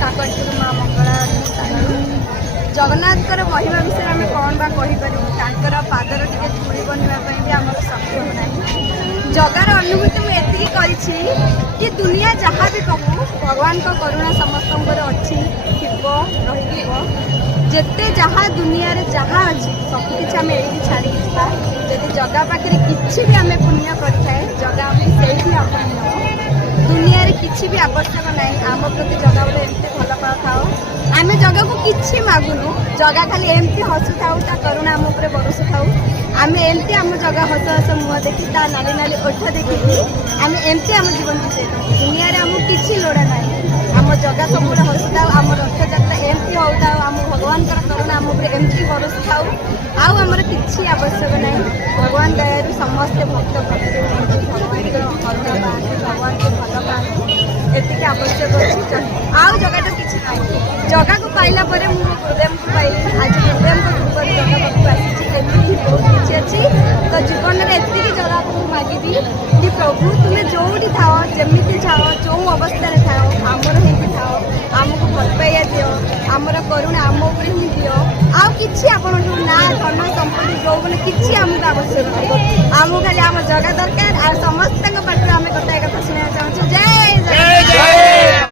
काकटपुर माँ मंगला जगन्नाथ महिमा विषय आम कौन बा कहीपर पादर टे धूली बनवाई भी आम सक्षम ना जगार अनुभूति मुझे कि दुनिया जहाँ भी कहूँ भगवान का करुणा समस्त अच्छी जिते जहाँ दुनिया रे जहाँ अच्छी सबकि आम ये छाड़ी जब जगह पाखे किसी भी आम पुण्य करें जगह दुनिया रे किसी भी आवश्यक ना आम प्रति जगह बोले एमती भल पाओ थाओ आम जगह को किसी मागुनु जगह खाली एमती हसु थाऊ ता करुणा आम उपर बरसु थाऊ आम एमती आम जगह हस हस मुह देखी ता नाली नाली ओठ देखी आम एमती आम जीवन बीते दुनिया रे आम किसी लोड़ा ना आम जगह सब हसु थाऊ आम रथयात्रा एमती हो आम भगवान करुणा आम उपर एमती बरसु थाऊ आमर किसी आवश्यक ना भगवान दयारू समस्ते भक्त भक्ति भगवान करुणा पाए भगवान को भल पाए एति आवश्यक अच्छी आउ जगह तो किसी ना जगह को पाइला पर हृदय को पाइली आज हृदय को जगह पाखु आसी एमती बहुत किसी अच्छी तो जीवन में एति जगह को मागिबी कि प्रभु तुम्हें जोटी थाओ जमी थाओ जो अवस्था थाओ आमर होती थाओ आमको भल पाइया दियो आमर करुणा आम उपर ही दियो आउ किसी आपण ना धन संपत्ति जो मैंने किसी आमको आवश्यक नहीं आमको खाली आम जगह दरकार आ समस्त